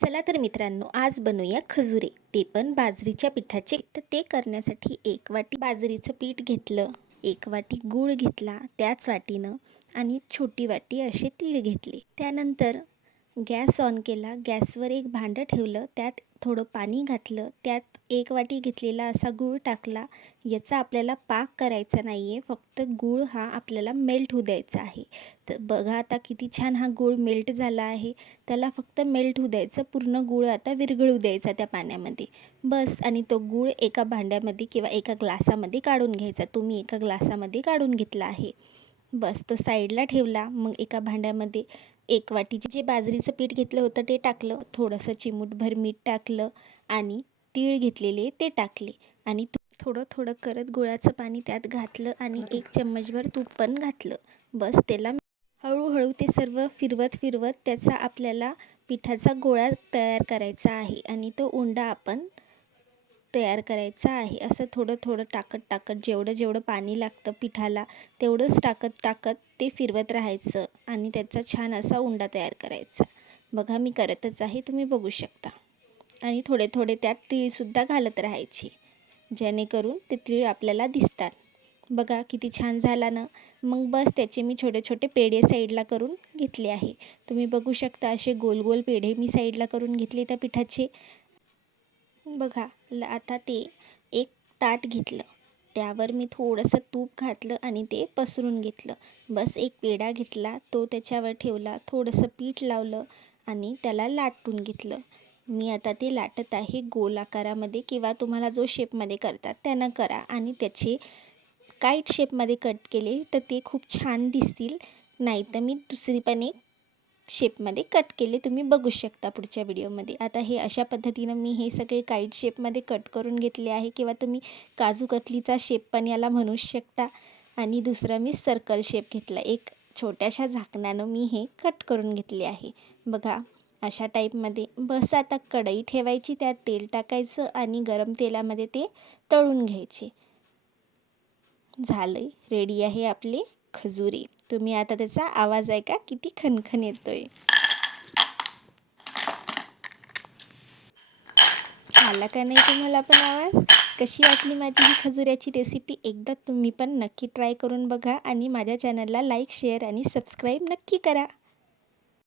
चला तर मित्रांनो, आज बनवूया खजुरे, ते पण बाजरीच्या पिठाचे। तर ते करण्यासाठी 1 वाटी बाजरीचं पीठ घेतलं, 1 वाटी गूळ घेतला त्याच वाटीनं आणि छोटी वाटी असे तीळ घेतले। त्यानंतर गॅस ऑन केला, गॅसवर एक भांडं ठेवलं, त्यात थोडं पाणी घातलं, त्यात 1 वाटी घेतलेला असा गूळ टाकला। याचा आपल्याला पाक करायचा नाही आहे, फक्त गूळ हा आपल्याला मेल्ट होऊ द्यायचा आहे। तर बघा आता किती छान हा गूळ मेल्ट झाला आहे। त्याला फक्त मेल्ट होऊ द्यायचं, पूर्ण गूळ आता विरघळू द्यायचा त्या पाण्यामध्ये बस। आणि तो गूळ एका भांड्यामध्ये किंवा एका ग्लासामध्ये काढून घ्यायचा। तुम्ही एका ग्लासामध्ये काढून घेतला आहे बस, तो साईडला ठेवला। मग एका भांड्यामध्ये 1 वाटी जे बाजरीचं पीठ घेतलं होतं ते टाकलं, थोडंसं चिमूटभर मीठ टाकलं आणि तीळ घेतलेले ते टाकले आणि थोडं थोडं करत गुळाचं पाणी त्यात घातलं आणि 1 चम्मचभर तूप पण घातलं बस। त्याला हळूहळू ते सर्व फिरवत फिरवत त्याचा आपल्याला पिठाचा गोळा तयार करायचा आहे आणि तो उंडा आपण तयार करायचा आहे। असं थोडं थोडं टाकत जेवढं जेवढं पाणी लागतं पिठाला तेवढंच टाकत ते फिरवत राहायचं आणि त्याचा छान असा उंडा तयार करायचा। बघा मी करतच आहे, तुम्ही बघू शकता। आणि थोडे थोडे त्यात तीळसुद्धा घालत राहायचे, जेणेकरून ते तीळ आपल्याला दिसतात। बघा किती छान झाला ना। मग बस त्याचे मी छोटे छोटे पेढे साईडला करून घेतले आहे। तुम्ही बघू शकता असे गोल गोल पेढे मी साईडला करून घेतले त्या पिठाचे। बघा आता ते एक ताट घेतलं, त्यावर मी थोडंसं तूप घातलं आणि ते पसरून घेतलं बस। एक पेढा घेतला, तो त्याच्यावर ठेवला, थोडंसं पीठ लावलं आणि त्याला लाटून घेतलं। मी आता ते लाटत आहे गोल आकारामध्ये किंवा तुम्हाला जो शेपमध्ये करतात त्यानं करा आणि त्याचे काईट शेपमध्ये कट केले तर ते खूप छान दिसतील। नाही तर मी दुसरी पण एक शेपमध्ये कट केले, तुम्ही बघू शकता पुढच्या व्हिडिओमध्ये। आता हे अशा पद्धतीनं मी हे सगळे काईट शेपमध्ये कट करून घेतले आहे किंवा तुम्ही काजू कतलीचा शेप पण याला म्हणू शकता। आणि दुसरा मी सर्कल शेप घेतला, एक छोट्याशा झाकणानं मी हे कट करून घेतले आहे बघा अशा टाईपमध्ये। बस आता कढई ठेवायची, त्यात तेल टाकायचं आणि गरम तेलामध्ये ते तळून घ्यायचे। झालंय, रेडी आहे आपले खजुरे। तुम्ही आता त्याचा आवाज ऐका किती खणखण येतोय। आला का नाही तुम्हाला पण आवाज? कशी वाटली माझी ही खजुऱ्याची रेसिपी? एकदा तुम्ही पण नक्की ट्राय करून बघा आणि माझ्या चॅनलला लाईक, शेअर आणि सबस्क्राईब नक्की करा।